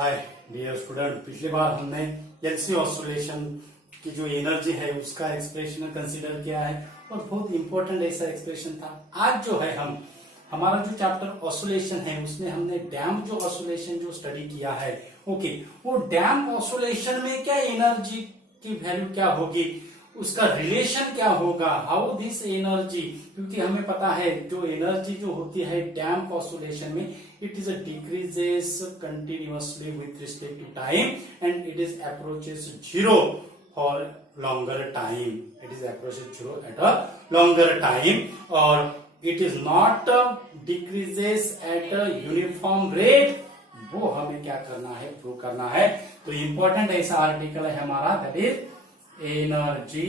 Hi dear student, पिछली बार हमने LC oscillation की जो एनर्जी है उसका एक्सप्रेशन कंसीडर किया है और बहुत इंपॉर्टेंट ऐसा एक्सप्रेशन था। आज जो है हमारा जो चैप्टर ऑसिलेशन है उसमें हमने डैम्प जो ऑसिलेशन जो स्टडी किया है, ओके, वो डैम्प ऑसिलेशन में क्या एनर्जी की वैल्यू क्या होगी, उसका रिलेशन क्या होगा, हाउ दिस एनर्जी, क्योंकि हमें पता है जो एनर्जी जो होती है डैम्प ऑसिलेशन में it is a decreases continuously with respect to time and it is approaches zero for longer time. It is approaches zero at a longer time or it is not decreases at a uniform rate. वो हमें क्या करना है, prove करना है। तो important ऐसा article है हमारा, that is energy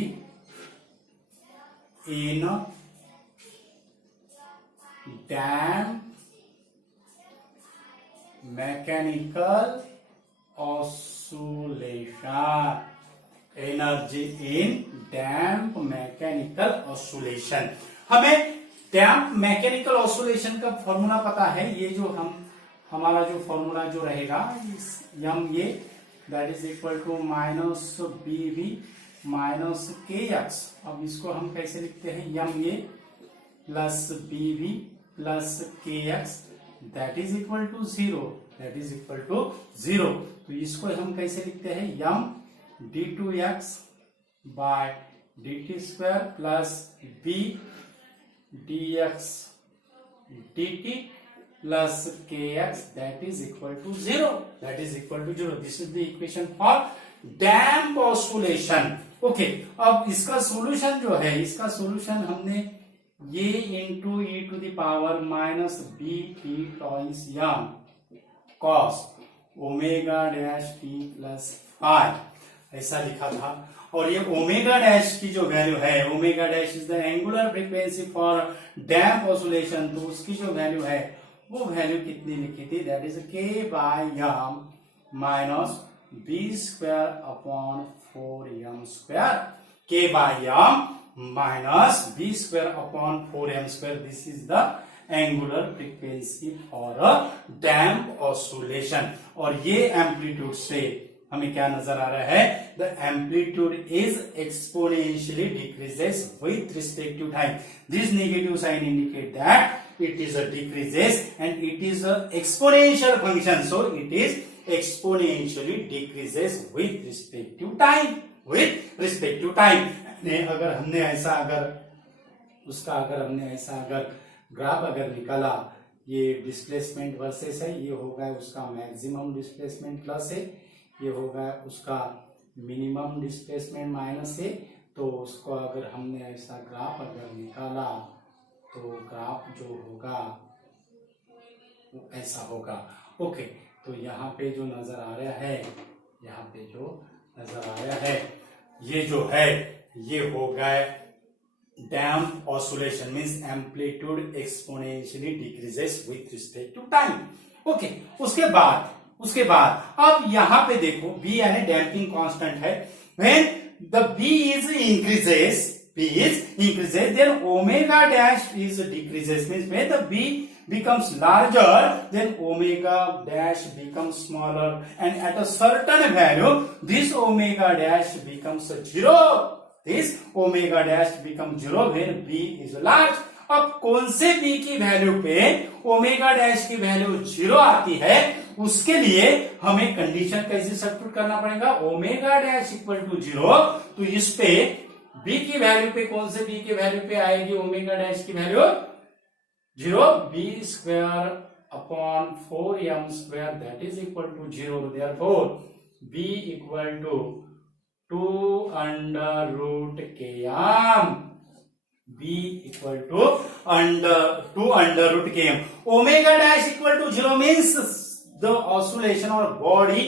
in damp mechanical oscillation. Energy in damp mechanical oscillation. हमें डैम्प मैकेनिकल ऑसिलेशन का फॉर्मूला पता है। ये जो हमारा जो फॉर्मूला जो रहेगा यम ये that is equal to minus b v minus k x. अब इसको हम कैसे लिखते हैं, यम ये plus b v plus k x that is equal to zero, that is equal to zero. तो इसको हम कैसे लिखते हैं, m d two x by d t square plus b d x d t plus k x that is equal to zero, that is equal to zero. This is the equation for damp oscillation. Okay, अब इसका solution जो है, इसका solution हमने ये into e to the power minus b t twice m cos omega dash t plus phi ऐसा लिखा था। और ये ओमेगा डैश की जो वैल्यू है, omega dash is the angular frequency for damp oscillation, तो उसकी जो वैल्यू है वो वैल्यू कितनी लिखी थी, that is k by m minus b square upon 4m square, k by m minus b square upon 4m square. This is the angular frequency for a damp oscillation. और ये amplitude से हमें क्या नजर आ रहा है, the amplitude is exponentially decreases with respect to time. This negative sign indicate that it is a decreases and it is a exponential function, so it is exponentially decreases with respect to time, with respect to time. अगर हमने ऐसा graph अगर निकाला, ये displacement versus है, ये होगा उसका मैक्सिमम डिस्प्लेसमेंट प्लस है, ये होगा उसका मिनिमम डिस्प्लेसमेंट माइनस है। तो उसको अगर हमने ऐसा ग्राफ अगर निकाला तो ग्राफ जो होगा वो ऐसा होगा। ओके, तो यहाँ पे जो नजर आ रहा है, यहाँ पे जो नजर आ रहा है ये जो है ये होगा damp oscillation, means amplitude exponentially decreases with respect to time. Okay, उसके बाद अब यहाँ पे देखो बी यानी डैम्पिंग कांस्टेंट है। When the b is increases then omega dash is decreases, means when the b becomes larger then omega dash becomes smaller and at a certain value this omega dash becomes zero. This omega dash becomes zero when b is large. अब कौन से b की value पे omega dash की value zero आती है, उसके लिए हमें कंडीशन कैसे सब्स्टिट्यूट करना पड़ेगा, omega dash equal to zero. तो इस पे b की वैल्यू पे कौन से b की वैल्यू पे आएगी ओमेगा डैश की value zero, b square upon 4m square that is equal to zero. Therefore b equal to 2 under root km, b equal to 2 under root km। Omega dash equal to zero means the oscillation और body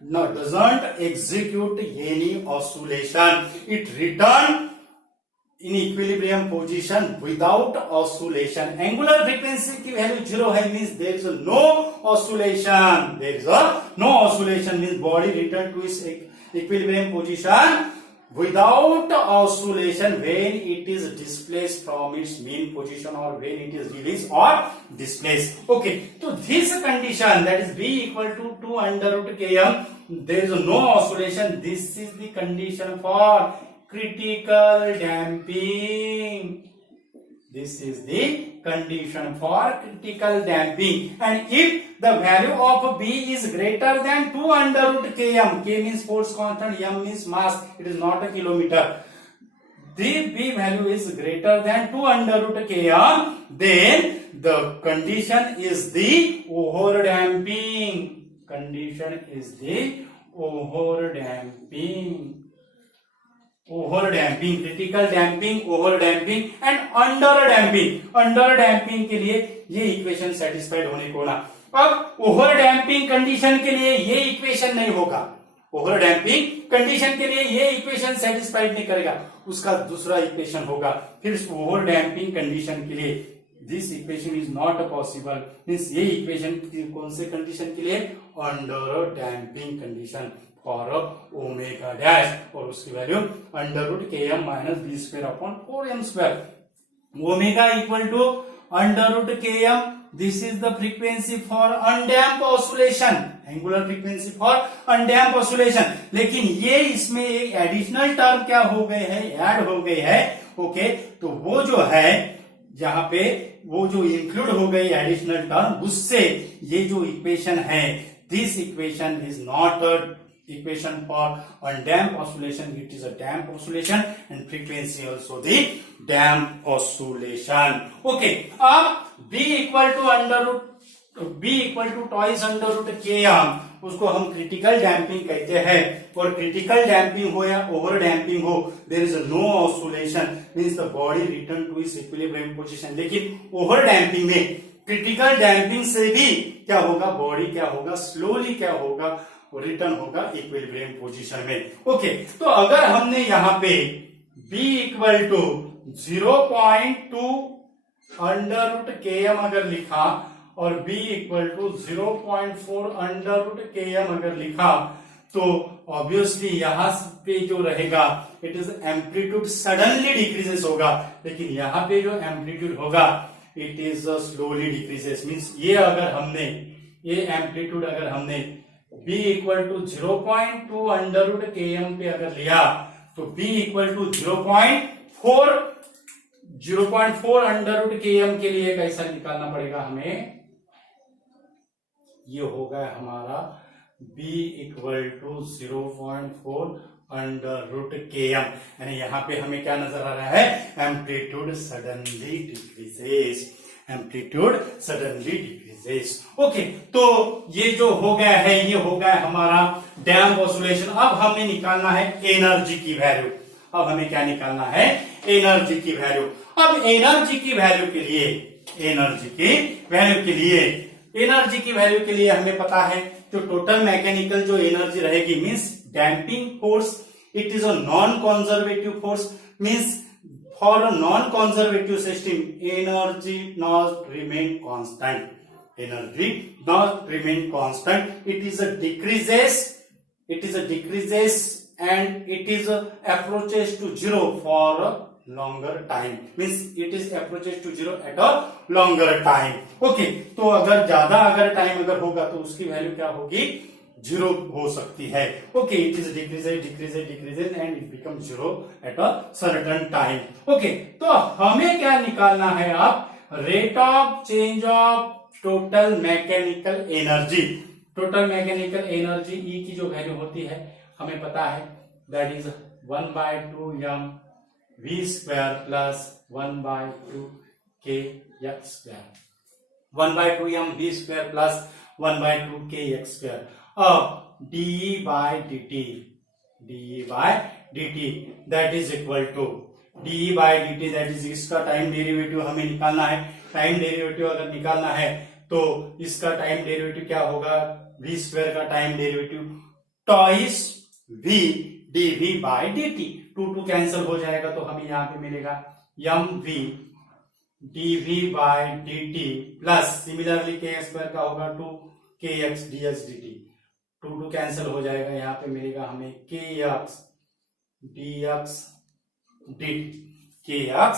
doesn't execute any oscillation, it return in equilibrium position without oscillation. Angular frequency की value zero है, means there is no oscillation, there is no oscillation means body return to its equilibrium position without oscillation when it is displaced from its mean position or when it is released or displaced. Okay, so this condition, that is b equal to 2 under root km, there is no oscillation. This is the condition for critical damping. This is the condition for critical damping. And if the value of B is greater than 2 under root km, k means force constant, m means mass, it is not a kilometer. The B value is greater than 2 under root km, then the condition is the overdamping. Condition is the overdamping. Overdamping, critical damping, overdamping and underdamping. Underdamping के लिए ये equation satisfied होने को ना. अब ओवरडैम्पिंग condition के लिए ये इक्वेशन नहीं होगा. ओवरडैम्पिंग कंडीशन के लिए ये इक्वेशन सेटिस्फाइड नहीं करेगा, उसका दूसरा इक्वेशन होगा. फिर ओवरडैम्पिंग कंडीशन के लिए this equation is not possible. Means ये इक्वेशन कौन से कंडीशन के लिए? Underdamping condition for omega dash, और उसकी value under root k m minus b square upon 4m square. Omega equal to under root k m. This is the frequency for undamp oscillation, angular frequency for undamp oscillation. लेकिन ये इसमें एक additional term क्या हो गए है, add हो गई है. ओके, तो वो जो है यहाँ पे वो जो इंक्लूड हो गई एडिशनल टर्म, उससे ये जो इक्वेशन है, this equation is not a equation for undamped oscillation. It is a damped oscillation and frequency also the damped oscillation. Okay, अब b equal to under root b equal to twice under root km, उसको हम critical damping कहते हैं. और critical damping हो या over damping हो, there is no oscillation, means the body return to its equilibrium position. लेकिन ओवर डैम्पिंग में क्रिटिकल डैम्पिंग से भी क्या होगा, बॉडी क्या होगा, स्लोली क्या होगा, रिटर्न होगा इक्विलिब्रियम पोजीशन में. ओके, तो अगर हमने यहाँ पे b equal to 0.2 under root k m अगर लिखा और b equal to 0.4 under root k m अगर लिखा, तो ऑब्वियसली यहां पे जो रहेगा it is amplitude suddenly decreases होगा. लेकिन यहाँ पे जो एम्पलीट्यूड होगा it is slowly decreases. Means ये अगर हमने ये एम्पलीट्यूड अगर हमने b equal to 0.2 under root k m पे अगर लिया, तो b equal to 0.4 under root k M के लिए कैसा निकालना पड़ेगा हमें, ये होगा हमारा b equal to 0.4 under root k m. यानी यहाँ पे हमें क्या नजर आ रहा है, amplitude suddenly decreases. Amplitude suddenly decreases. Okay, तो ये जो हो गया है, ये हो गया हमारा डैम्प ऑसिलेशन. अब हमें निकालना है एनर्जी की वैल्यू. अब हमें क्या निकालना है, एनर्जी की वैल्यू. अब एनर्जी की वैल्यू के लिए एनर्जी की वैल्यू के लिए हमें पता है जो टोटल मैकेनिकल जो एनर्जी रहेगी, means damping force, it is a non conservative force. Means for a non-conservative system, energy not remain constant. Energy not remain constant. It is a decreases. And it is a approaches to zero for a longer time. Means it is approaches to zero at a longer time. Okay, तो अगर ज्यादा अगर time अगर होगा तो उसकी value क्या होगी, जीरो हो सकती है. Okay, it is decreases and it become zero at a certain time. Okay, तो हमें क्या निकालना है, आप rate of change of total mechanical energy. Total mechanical energy E की जो वैल्यू होती है हमें पता है, that is 1/2m v square plus 1/2 k x square. 1/2m v square plus 1/2 k x square. अब dE by dt that is equal to dE by dt, that is इसका time derivative हमें निकालना है. टाइम डेरिवेटिव अगर निकालना है तो इसका टाइम डेरिवेटिव क्या होगा, v स्क्वायर का time derivative twice v dV by dt. 2 cancel हो जाएगा तो हमें यहाँ पे मिलेगा mv dV by dt plus similarly k square का होगा 2kx ds dt. 2 कैंसिल हो जाएगा, यहाँ पे मिलेगा हमें kx dx dt, kx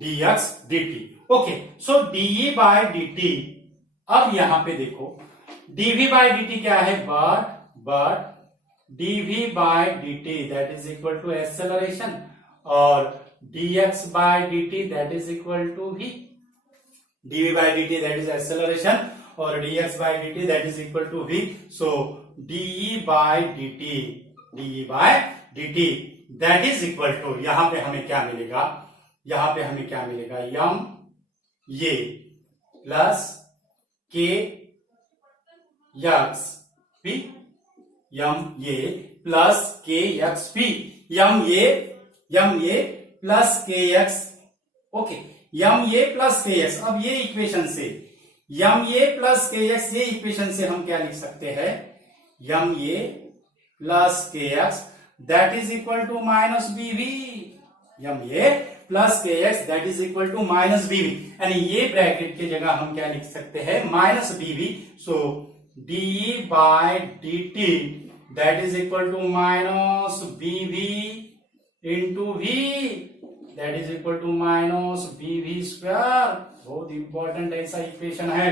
dx dt। Okay, so de by dt, अब यहां पे देखो dv by dt क्या है, but dv by dt that is equal to acceleration, और dx by dt that is equal to v। dv by dt that is acceleration और dx by dt that is equal to v। So de by dt that is equal to, यहां पे हमें क्या मिलेगा, यम ये plus के x P, यम ये plus के यक्स पी, यम ये प्लस के एक्स। ओके, यम ये प्लस के एक्स। अब ये इक्वेशन से यम ये प्लस के एक्स, ये इक्वेशन से हम क्या लिख सकते हैं, यम ये plus k x that is equal to minus b v, m ये plus k x that is equal to minus b v, यानी ये ब्रैकेट की जगह हम क्या लिख सकते हैं, minus b v. So d by d t that is equal to minus b v into v that is equal to minus b v square. बहुत इंपॉर्टेंट ऐसा इक्वेशन है,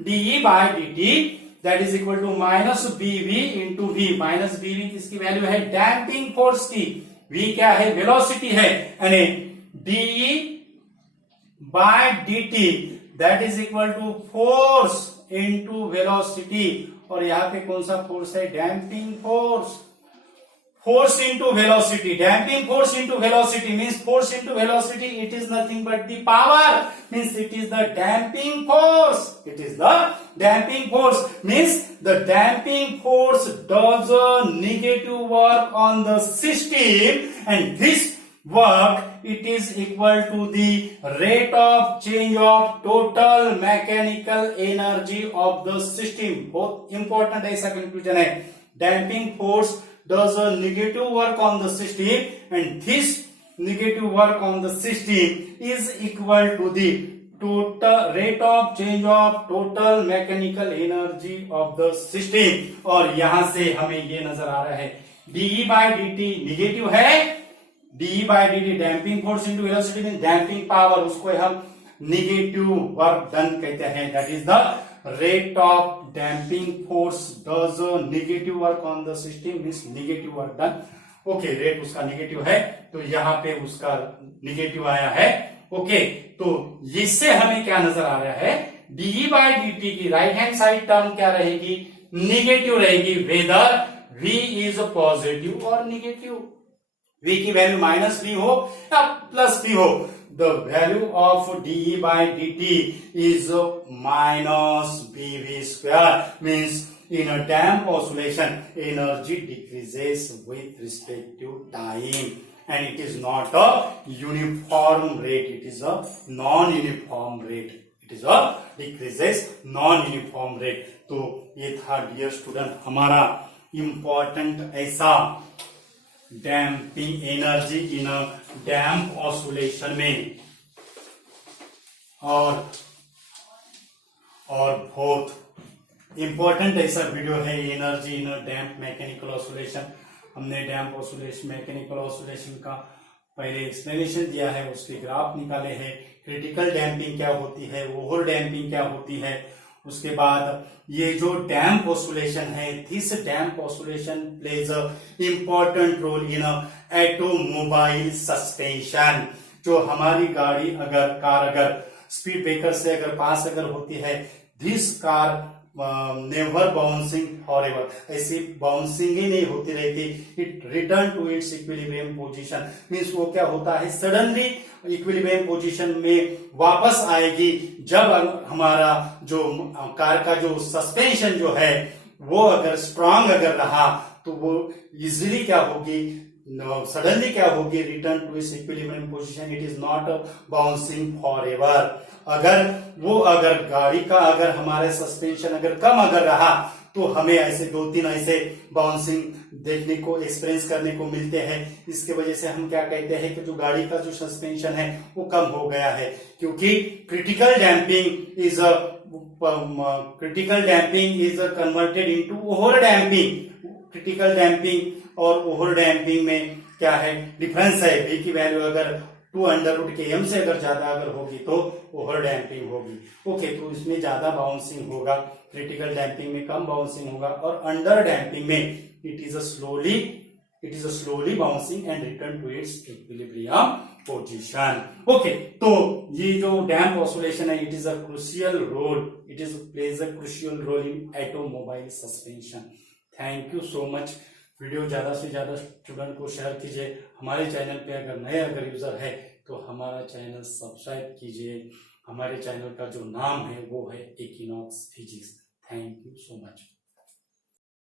d by d t that is equal to minus b v into v. Minus b v किसकी value है, damping force की, v क्या है, velocity है, यानी d by d t that is equal to force into velocity, और यहां पे कौन सा फोर्स है, damping force. Force into velocity, damping force into velocity means force into velocity, it is nothing but the power, means it is the damping force, it is the damping force, means the damping force does a negative work on the system, and this work it is equal to the rate of change of total mechanical energy of the system। बहुत important ऐसा conclusion है, damping force does a negative work on the system, and this negative work on the system is equal to the total rate of change of total mechanical energy of the system। और यहां से हमें ये नजर आ रहा है dE by dt negative है, dE by dt damping force into velocity mean damping power, उसको हम निगेटिव वर्क डन कहते हैं, that is the rate of damping force does a negative work on the system means negative work done। Okay, rate उसका negative है तो यहां पे उसका निगेटिव आया है। ओके, तो इससे हमें क्या नजर आ रहा है, डी बाई डी टी की राइट हैंड साइड टर्म क्या रहेगी, निगेटिव रहेगी, वेदर v इज पॉजिटिव और निगेटिव, v की वैल्यू माइनस b हो या प्लस b हो, the value of dE by dt is minus bv square, means in a damped oscillation energy decreases with respect to time, and it is not a uniform rate, it is a non-uniform rate, it is a decreases non-uniform rate। तो ये था dear student हमारा important ऐसा damping energy in a damp oscillation में, और बहुत important ऐसा video है energy in a damp mechanical oscillation. हमने डैम्प ऑसिलेशन मैकेनिकल ऑसिलेशन का पहले एक्सप्लेनेशन दिया है, उसके ग्राफ निकाले हैं, क्रिटिकल डैम्पिंग क्या होती है, ओवर डैम्पिंग क्या होती है, उसके बाद ये जो डैम्प ऑसिलेशन है, this damp oscillation plays a important role in automobile suspension. जो हमारी गाड़ी कार अगर स्पीड ब्रेकर से अगर पास अगर होती है, this car never bouncing forever, ऐसी बाउंसिंग ही नहीं होती रहती, it return to its equilibrium position, means वो क्या होता है, सडनली इक्विलिब्रियम पोजीशन में वापस आएगी जब हमारा जो कार का जो सस्पेंशन जो है वो अगर स्ट्रांग अगर रहा तो वो इजिली क्या होगी, सडनली क्या होगी, return to its equilibrium position, it is not bouncing forever. अगर गाड़ी का अगर हमारे सस्पेंशन अगर कम अगर रहा तो हमें ऐसे 2-3 ऐसे बाउंसिंग देखने को एक्सपीरियंस करने को मिलते हैं। इसके वजह से हम क्या कहते हैं कि जो गाड़ी का जो सस्पेंशन है वो कम हो गया है, क्योंकि critical damping is converted into over damping. Critical damping और ओवर डैम्पिंग में क्या है डिफरेंस है। बी की वैल्यू अगर 2√km से अगर ज्यादा अगर होगी तो ओवर डैम्पिंग होगी। ओके, तो इसमें ज्यादा बाउंसिंग होगा, क्रिटिकल डैम्पिंग में कम बाउंसिंग होगा, और अंडर डैम्पिंग में it is a slowly bouncing and return to its equilibrium position. Okay, तो ये जो डैम्प ऑसिलेशन है it is a crucial role, it is plays a crucial role in automobile suspension. Thank you so much. Video ज्यादा से ज्यादा student को share कीजिए। हमारे चैनल पे अगर नए अगर यूजर है तो हमारा चैनल सब्सक्राइब कीजिए। हमारे चैनल का जो नाम है वो है equinox physics. Thank you so much.